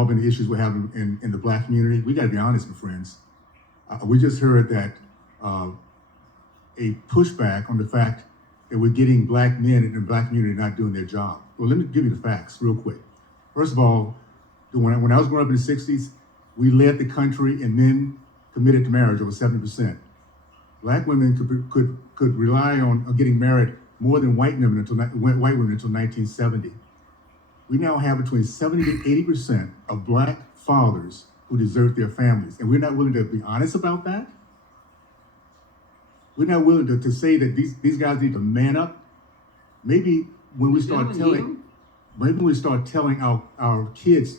resolving the issues we're having in the Black community. We got to be honest, my friends. We just heard that a pushback on the fact that we're getting Black men in the Black community not doing their job. Well, let me give you the facts real quick. First of all, when I was growing up in the 60s, we led the country in men committed to marriage, over 70%. Black women could rely on getting married more than white women until 1970. We now have between 70 to 80% of Black fathers who desert their families, and we're not willing to be honest about that. We're not willing to say that these guys need to man up. Maybe when we start telling our kids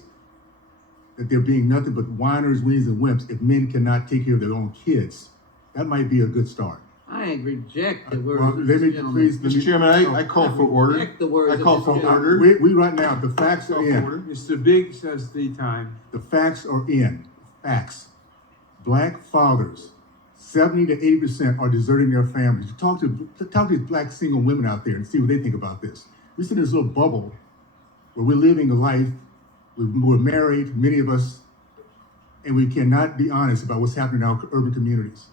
that they're being nothing but whiners, weenies, and wimps if men cannot take care of their own kids, that might be a good start. I reject the word. Mr. Chairman, I call for order. I call for order. We right now, the facts are in. Mr. Biggs has the time. The facts are in. Facts. Black fathers, 70 to 80% are deserting their families. Talk to these Black single women out there and see what they think about this. We sit in this little bubble where we're living a life, we're married, many of us, and we cannot be honest about what's happening in our urban communities.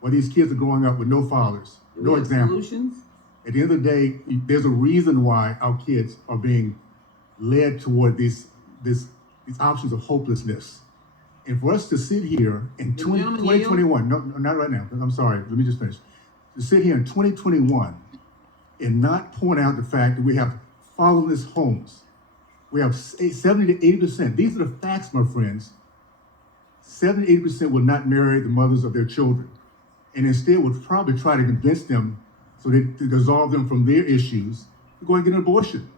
While these kids are growing up with no fathers, no example. Solutions? At the end of the day, there's a reason why our kids are being led toward these options of hopelessness. And for us to sit here in 2021, no, not right now, I'm sorry, let me just finish. To sit here in 2021 and not point out the fact that we have fatherless homes. We have 70 to 80%. These are the facts, my friends. 70 to 80% will not marry the mothers of their children, and instead would probably try to convince them so that to dissolve them from their issues to go and get an abortion.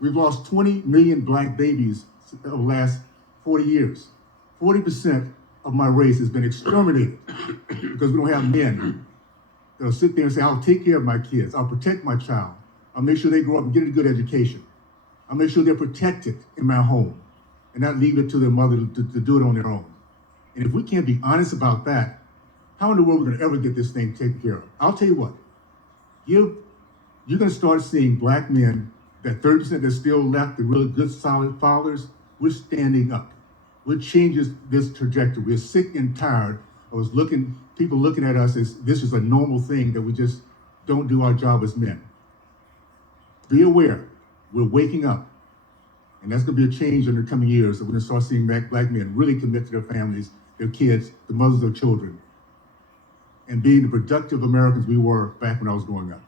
We've lost 20 million Black babies over the last 40 years. 40% of my race has been exterminated because we don't have men that'll sit there and say, I'll take care of my kids, I'll protect my child, I'll make sure they grow up and get a good education, I'll make sure they're protected in my home, and not leave it to their mother to do it on their own. And if we can't be honest about that, how in the world are we gonna ever get this thing taken care of? I'll tell you what, you're gonna start seeing Black men, that 30% that's still left, the really good, solid fathers, we're standing up. We're changing this trajectory. We're sick and tired of people looking at us as this is a normal thing that we just don't do our job as men. Be aware, we're waking up. And that's gonna be a change in the coming years. So we're gonna start seeing Black men really commit to their families, their kids, the mothers of their children, and being the productive Americans we were back when I was growing up.